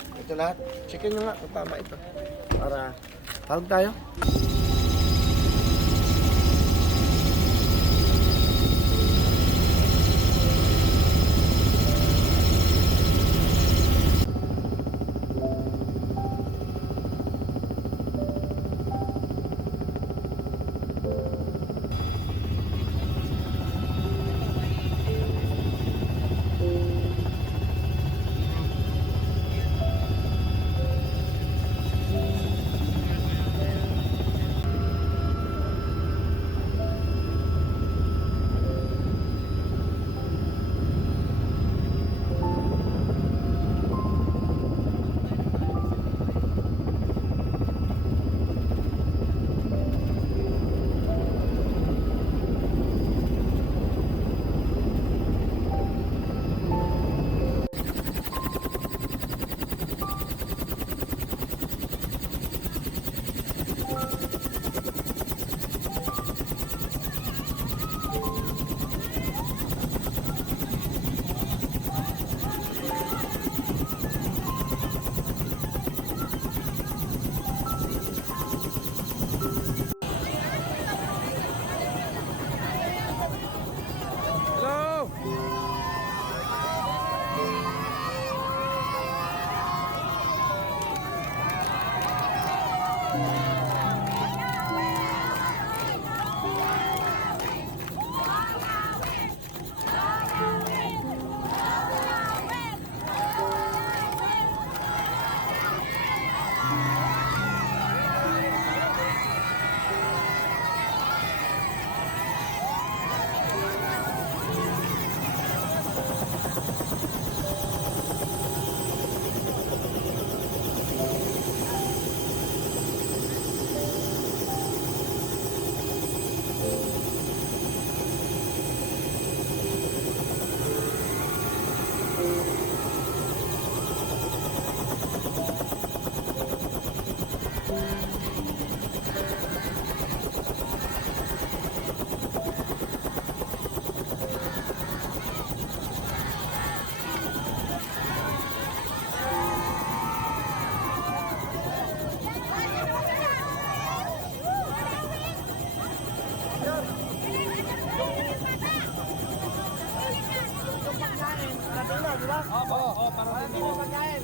Ito lahat. Checkin nyo nga kung tama ito. Para tawag tayo.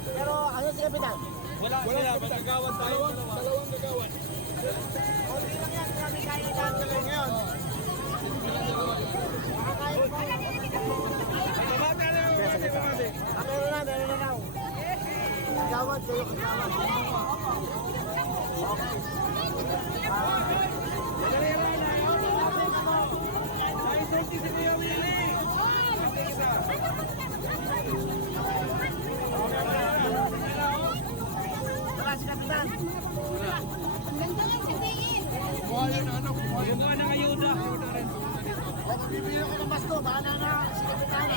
Pero ano si Kapitan? Wala, magkagawan tayo. Dalawang gagawan. Hindi lang yan, kami kaya dahil ngayon. Makakain po. Meron na raw. Kagawad kayo, kagawad. Wala si Kapitan. Ganda lang sabihin. Kumuha ng ayuda. Huwag bibili ko ng basto, bahala na si Kapitan.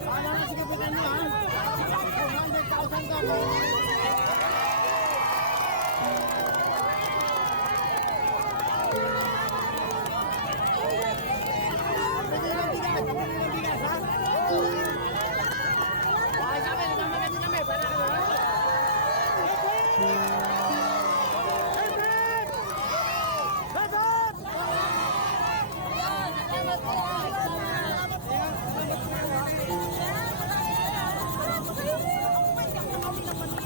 Bahala na si Kapitan mo, ha? 100,000 ka.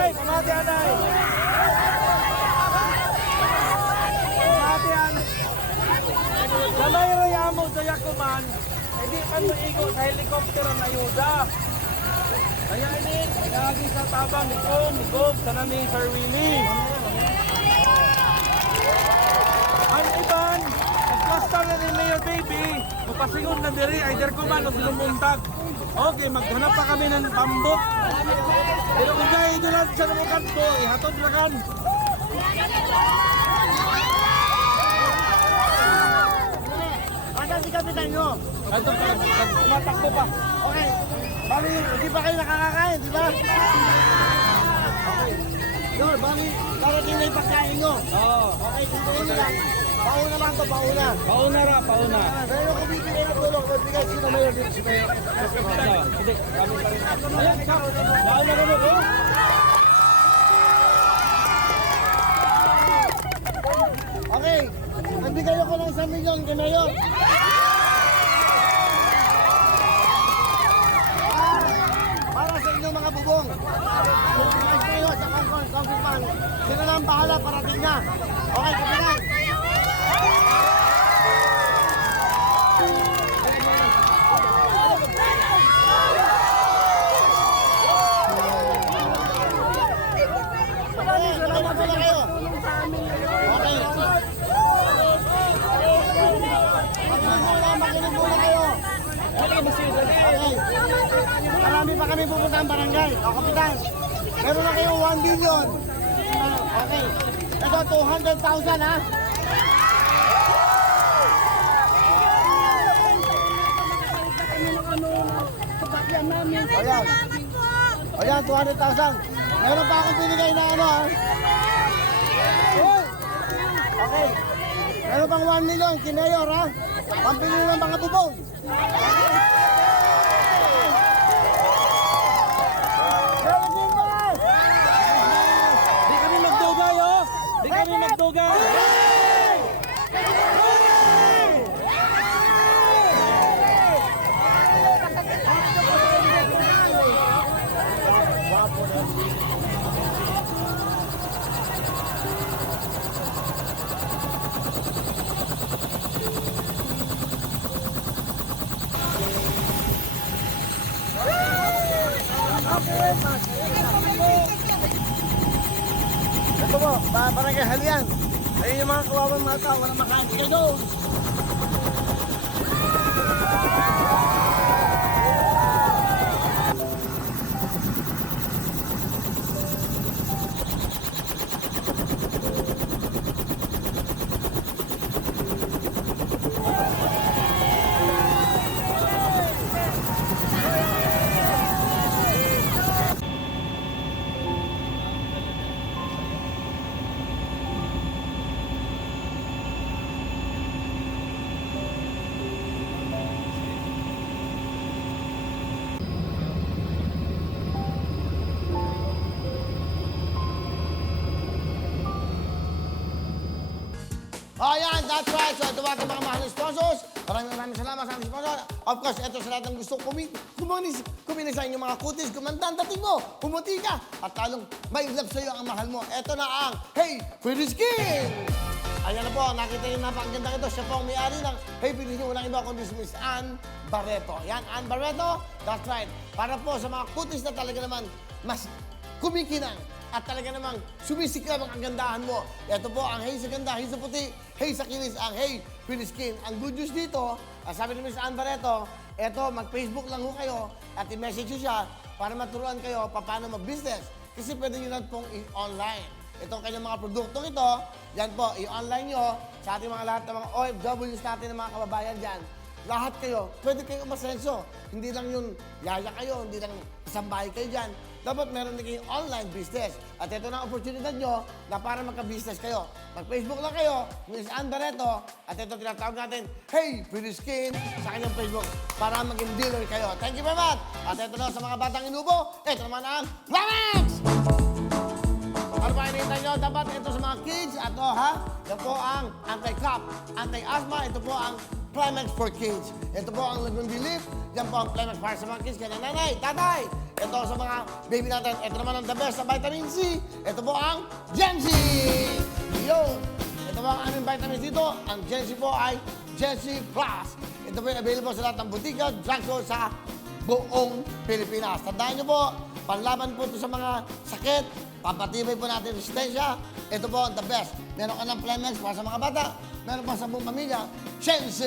Anay! Pamati, Anay! Pamati, Anay! Sanay raya mo sa Yakuman, hindi pa igo sa helikopter ang ayuda. Kaya ini, lagi sa tabang igom, sana ni Sir Willie. Ang iban, nagkasta na ni Mayor Baby, mapasingon na diri, either kuman o silumuntag. Okay, maghanap pa kami ng pambot. Pero kung gaya ito lang sa namukan ko, ihatod na kan. Asan si Kapitan nyo? Ito, tumatakbo pa. Okay, bali, hindi pa kayo nakakakain, di ba? Okay. Dor, bali, darating na yung pagkain nyo. Oo. Okay, hintayin nyo lang. Pauna lang to, pauna. Pauna ra, pauna. Pero kung bibigay na tulong, magbigay sino mayor dito si Mayor. Hindi, kami pa rin. Ayan, pauna ka mo. Okay, nagbigay ako ng 1 milyon kay Mayor. Para sa inyong mga bubong. Kung Vice Mayor sa Congressman, sino na ang bahala parating niya. Okay, Kapitan. Okay, salamat pala kayo. Okay. Makinig muna kayo. Okay. Marami pa kami pupunta ang barangay. O, Kapitan. Meron na kayo 1 billion. Okay. Ito, 200,000 ha. Ayan. Ayan, 200,000. Meron pa akong binigay na ano ha. Okay. Meron pang 1 million, kinayor ha. Pampili ng mga bubong. Meron din ba? Di kami magdugay, oh! Di kami magdugay! Ito po, barangay Halian. Ayun yung mga kawawang mga tao, walang makain kayo. Oh, yan, that's right. So, ito mga mahal na sponsors. Maraming salamat sa aming sponsor. Of course, ito sa lahat ng gusto kuminis sa inyong mga kutis. Kumandang dating mo, pumuti ka, at talong may love sa'yo ang mahal mo. Ito na ang Hey Pretty Skin! Ayan na po, nakita niyo napakaganda ito. Siya po ang may-ari ng Hey Pretty Skin. Walang iba kundi si Miss Ann Barreto. Yan, Ann Barreto, that's right. Para po sa mga kutis na talaga naman mas kumikinang at talaga namang sumisiklab ang kagandahan mo. Ito po ang Hey sa ganda, Hey sa puti, Hey sa kinis, ang Hey Pretty Skin. Ang good news dito, sabi ni Miss Ann Barreto, eto, mag-Facebook lang ho kayo at i-message nyo siya para maturuan kayo paano mag-business. Kasi pwede nyo lang pong i-online. Itong kanyang mga produktong ito, yan po, i-online nyo sa ating mga lahat ng mga OFWs natin ng mga kababayan dyan. Lahat kayo, pwede kayo umasenso. Hindi lang yung yaya kayo, hindi lang isang bahay kayo dyan. Dapat meron din kayong online business. At ito na ang oportunidad nyo na para magka-business kayo. Mag-Facebook lang kayo, Miss Ann Barreto, at ito tinatawag natin, Hey Pretty Skin, sa kanyang Facebook para maging dealer kayo. Thank you very much! At ito na sa mga batang inubo, ito naman ang Climax! Ano ba hinihintay nyo? Dapat ito sa mga kids, at ha? Ito po ang anti-cough, anti-asthma, ito po ang Climax for Kids. Ito po ang Lagun Relief. Yan po ang Climax para sa mga kids. Kaya nanay, tatay, Ito sa mga baby natin. Ito naman ang the best sa vitamin C. Ito po ang Gen C. Yun. Ito po ang aming vitamins dito. Ang Gen C po ay Gen C Plus. Ito po yung available sa lahat ng butika, drugstore sa buong Pilipinas. Tandaan nyo po, panlaban po ito sa mga sakit. Papatibay po natin resistensya. Ito po ang the best. Meron ka ng Plemex para sa mga bata. Meron pa sa buong pamilya. Gen C.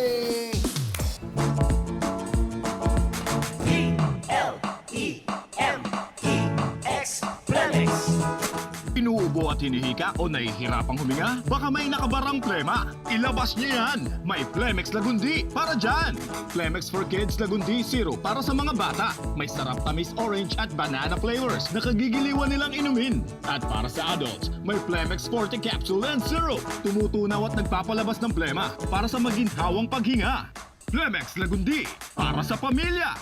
Inuubo at hinihika o nahihirapang huminga? Baka may nakabarang plema. Ilabas niyo yan. May Plemex Lagundi para dyan. Plemex for Kids Lagundi Zero para sa mga bata. May sarap tamis orange at banana flavors na kagigiliwan nilang inumin. At para sa adults, may Plemex Forte Capsule and Zero. Tumutunaw at nagpapalabas ng plema para sa maginhawang paghinga. Plemex Lagundi para sa pamilya.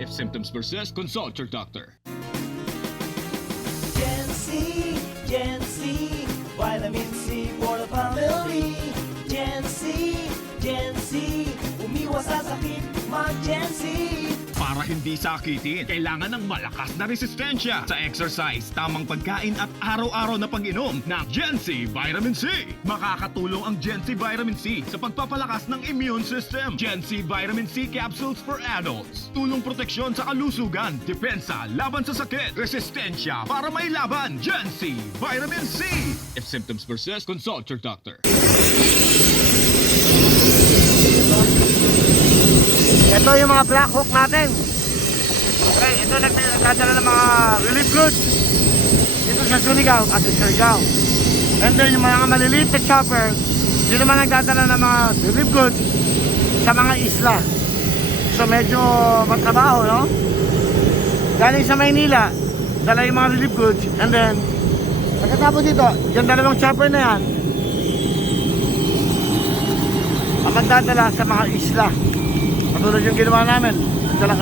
If symptoms persist, consult your doctor. Gen C, vitamin C for the family. Gen C, umiwas sa sakit, mag-Gen C. Para hindi sakitin, kailangan ng malakas na resistensya sa exercise, tamang pagkain at araw-araw na pag-inom ng Gen C Vitamin C. Makakatulong ang Gen C Vitamin C sa pagpapalakas ng immune system. Gen C Vitamin C capsules for adults. Tulong proteksyon sa kalusugan, depensa, laban sa sakit, resistensya para mailaban. Gen C Vitamin C. If symptoms persist, consult your doctor. Ito yung mga black hook natin. Okay, ito nagdadala ng mga relief goods dito sa Surigao at sa Surigao. And then yung mga maliliit na chopper, dito naman nagdadala ng mga relief goods sa mga isla. So medyo matrabaho, no? Galing sa Maynila, dala yung mga relief goods. And then, pagkatapos dito, yung dalawang chopper na yan, ang magdadala sa mga isla. Katulad yung ginawa namin, nagdala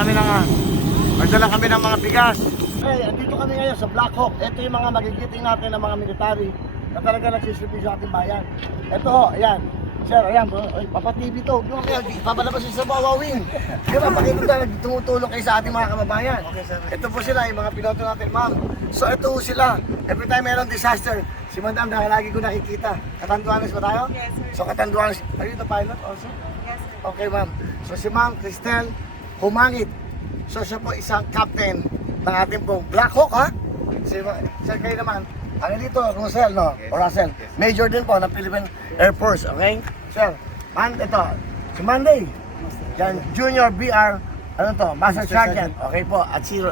kami ng mga bigas. Okay, andito kami ngayon sa Black Hawk. Ito yung mga magigiting natin ng mga military na talaga nagsisilbi sa ating bayan. Ito ho, ayan. Sir, ayan bro, papatibig to. Yung kaya, papalabas yung sa Wawawin. Di ba, pakita na tumutulong kayo sa ating mga kababayan. Okay, sir. Ito po sila, yung mga piloto natin, ma'am. So ito po sila, every time mayroong disaster, si Madam, dahil lagi ko nakikita. Katanduanes ba tayo? Yes, sir. So Katanduanes, are you the pilot also? Yes, sir. Okay, ma'am. So si Ma'am Cristel Humangit. So siya po isang captain ng ating pong Black Hawk, ha? Sir, kayo naman. Ano dito, Rosel, no? O Russell. Major din po ng Philippine Air Force, okay? Sir, ito, si Monday. Yan, Junior BR, ano to? Master Sergeant. Okay po. At si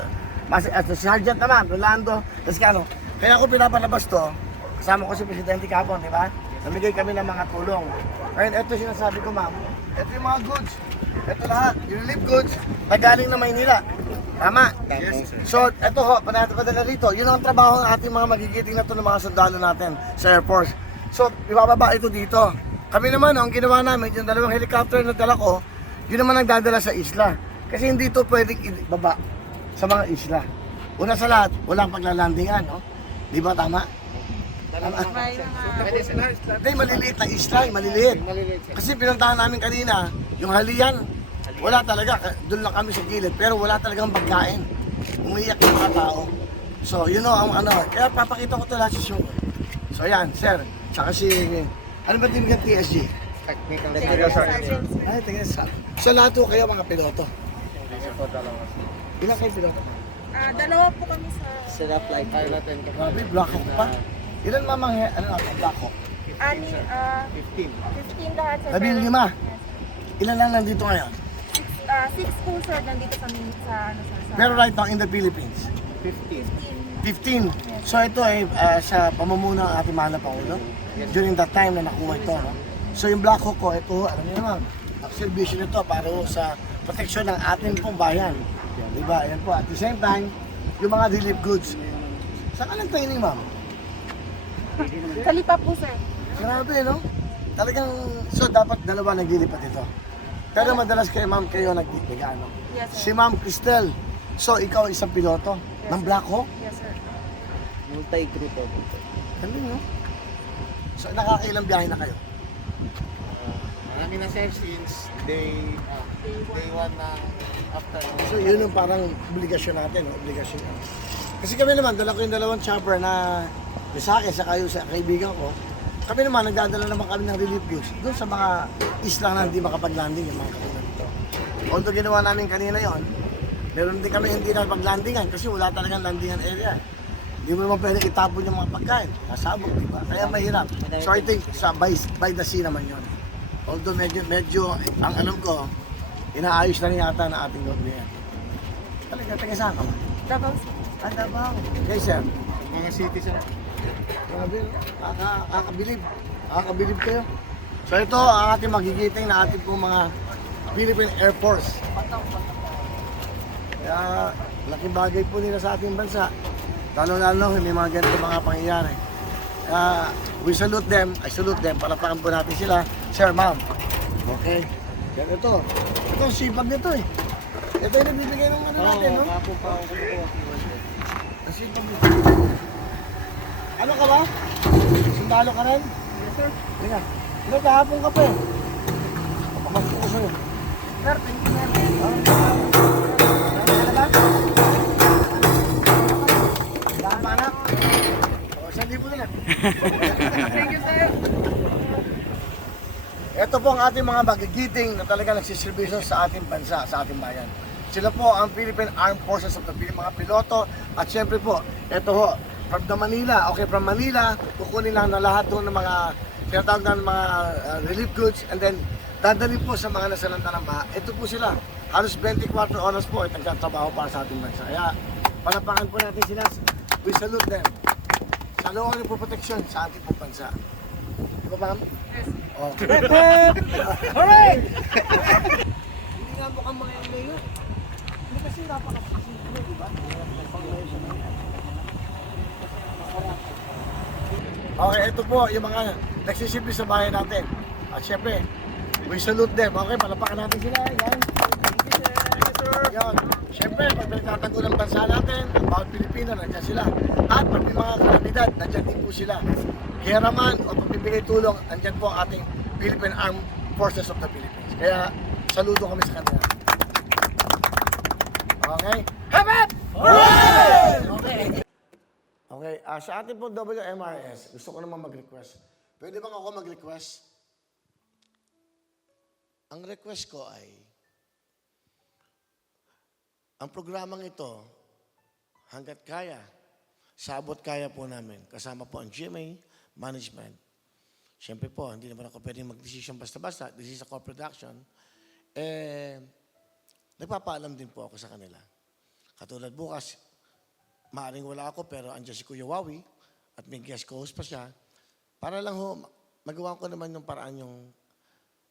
Sergeant naman, Rolando Toscano. Kaya ako pinapalabas to, kasama ko si Presidente Capon, di ba? Namigay kami ng mga tulong. Ngayon, ito sinasabi ko, ma'am. Ito yung mga goods. Ito lahat, yung relief goods na galing na Maynila. Tama? Yes. So, ito ho, padala rito. Yun ang trabaho ng ating mga magigiting na ito ng mga sundalo natin sa Air Force. So, ibababa ito dito. Kami naman, ang ginawa namin, yung dalawang helicopter na dala ko, yun naman nagdadala sa isla. Kasi hindi ito pwedeng ibaba sa mga isla. Una sa lahat, walang paglalandingan, no? Di ba tama? Tama. Hindi, maliliit na isla, maliliit. Kasi pinuntahan namin kanina, yung Halian, wala talaga, doon lang kami sa gilid, pero wala talagang pagkain. Umiiyak yung mga tao. So, yun o, ang ano, kaya papakita ko ito lahat sa show. So, yan, sir, tsaka si, ano ba din yung TSG? Technical Sergeant. Ay, tingnan sa. So, lahat po kayo mga piloto. Ilan kayo piloto? Dalawa po kami sa... Sila flight pilot and Grabe, Black Hawk pa. Ilan mamang, ano natin, Black Hawk? 15 lahat sa... 15. Ilan lang nandito ngayon? 6 po sir nandito sa Pero right now in the Philippines? 15. So ito ay sa pamumuno ng ating mahal na Pangulo. During that time na nakuha ito. No? So yung Black Hawk ko, ito, alam niyo naman, observation ito para sa proteksyon ng ating pong bayan. Diba? Ayan po. At the same time, yung mga relief goods. Saan ka lang training, ma'am? Kalipa po sir. Grabe, no? Talagang, so dapat dalawa naglilipat ito. Pero madalas kayo nagbibigay, no? Yes Si sir. Ma'am Cristel, so ikaw isang piloto ng Black Hawk? Yes sir. multi-crew po. Galing, no? So nakakailang biyahe na kayo? Marami na sir since day 1 na after. So yun yung parang obligasyon natin, no? Obligasyon. Kasi kami naman, dala ko yung dalawang chopper na yung sa akin, saka yung sa kaibigan ko. Kami naman, nagdadala naman kami ng relief goods doon sa mga isla na hindi makapag-landing, yung mga katulad dito. Although ginawa namin kanina yon, meron din kami hindi na pag-landingan kasi wala talagang landingan area. Hindi mo naman pwede itapon yung mga pagkain. Nasabog, di ba? Kaya mahirap. So I think sa by the sea naman yon. Although medyo ang alam ko, inaayos na rin yata na ating government. Talaga, taga saan ka ba? Davao City. Davao. Okay, sir. Mga city sir. Grabe, nakakabilib kayo. So ito ang ating magigiting na ating pong mga Philippine Air Force. Kaya laking bagay po nila sa ating bansa. Lalo-lalo may mga ganito mga pangyayari. We salute them, I salute them, palapakan po natin sila. Sir, ma'am. Okay. Yan ito. Ito ang sipag nito eh. Ito yung nabibigay ng ano natin, no? Ako pa ako kumukuha. Ang sipag nito. Ano ka ba? Sundalo ka rin? Yes, sir. Halika. Hindi, kahapon ka pa eh. Kapakasok ko sa'yo. Sir, thank you, sir. Ano ba? Saan ba anak? O, 1,000 na lang. Thank you, sir. Ito po ang ating mga magigiting na talaga nagsiservisyo sa ating bansa, sa ating bayan. Sila po ang Philippine Armed Forces of the Philippines, mga piloto. At syempre po, ito ho, from the Manila, okay, from Manila, kukunin lang na lahat doon ng mga tinatawag na mga relief goods and then dadalhin po sa mga nasalanta ng baha. Ito po sila, halos 24 oras po ay nagtatrabaho para sa ating bansa. Kaya palapakan po natin sila, we salute them. Sa loob ng proteksyon sa ating pong bansa. Di ba, ma'am? Yes. Okay. Hooray! Hindi nga mukhang mga mayor. Hindi kasi napakasisimple, di ba? Okay, ito po yung mga nagsisimple sa bahay natin. At syempre, we salute them. Okay, palapakan natin sila. Yan. Thank you, sir. Thank you, sir. Yan. Syempre, pag nagtatago ng bansa natin, ang bawat Pilipino, nandiyan sila. At pag may mga kalamidad, nandiyan din po sila. Kaya naman, o pagbibigay tulong, nandiyan po ang ating Philippine Armed Forces of the Philippines. Kaya, saludo kami sa kanila. Okay? Habap! Okay. Okay, sa ating po WMRS, gusto ko naman mag-request. Pwede bang ako mag-request? Ang request ko ay, ang programang ito, hanggat kaya, sabot kaya po namin, kasama po ang GMA, management. Siyempre po, hindi naman ako pwedeng mag-decision basta-basta, this is a co-production. Nagpapaalam din po ako sa kanila. Katulad bukas, maaaring wala ako pero andyan si Kuya Wawi at may guest co-host pa siya. Para lang ho, magawa ko naman yung paraan yung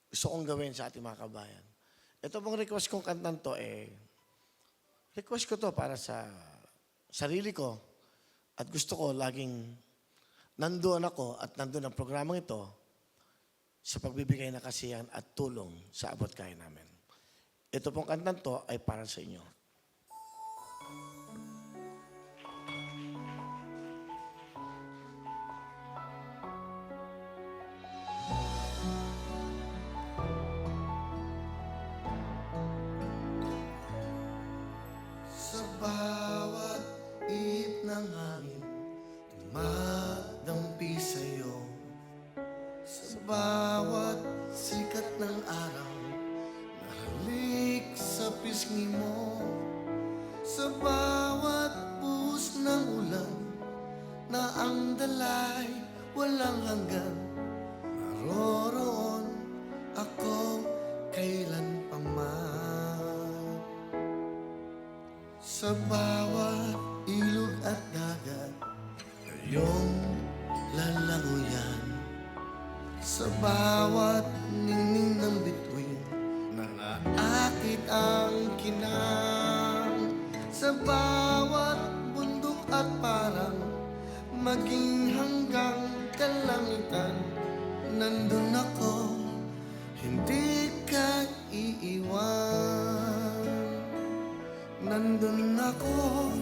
gusto kong gawin sa ating mga kabayan. Ito pong request kong kantan to request ko to para sa sarili ko at gusto ko laging nandoon ako at nandoon ang programang ito sa pagbibigay ng kasiyahan at tulong sa abot kaya namin. Ito pong kantan to ay para sa inyo. Sa bawat ihip ng hangin, tumadampi sa'yo. Sa bawat sikat ng araw, nahalik sa pisngi mo. Sa bawat buhos ng ulan, na ang dalay walang hanggan. Naroroon ako kailanpaman. Sa bawat ilog at dagat, iyong lalaguyan. Sa bawat ningning ng bituin, nanaakit ang kinang. Sa bawat bundok at parang, maging hanggang kalangitan, nandun ako, hindi ka iiwan. Nandun ako,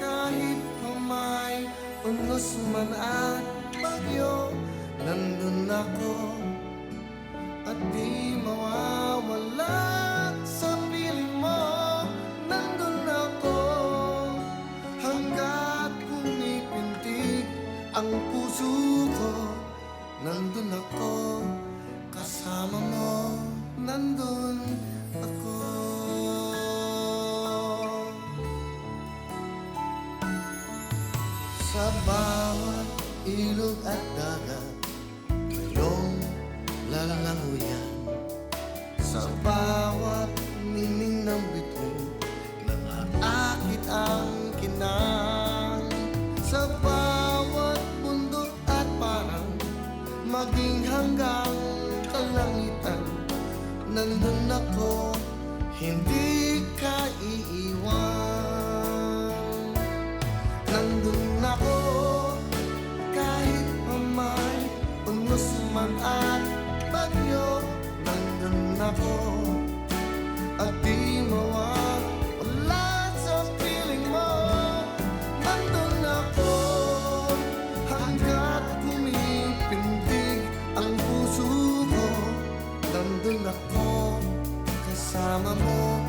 kahit pa may unos man at bagyo. Nandun ako, at di mawawala sa piling mo. Nandun ako hanggat pumipintig ang puso ko. Nandun ako kasama mo. Nandun ako. Sa bawat ilog at dagat, mayroong lalanguyan. Sa bawat nining ng bituin, nangaakit ang kinang. Sa bawat bundok at parang, maging hanggang kalangitan, nandun ako, hindi ka iiwan. Nandun ako, kahit mamay, unos man at bagyo. Nandun ako, at di mawawala sa piling mo. Nandun ako, hanggat pumipindig ang puso ko. Nandun ako, kasama mo.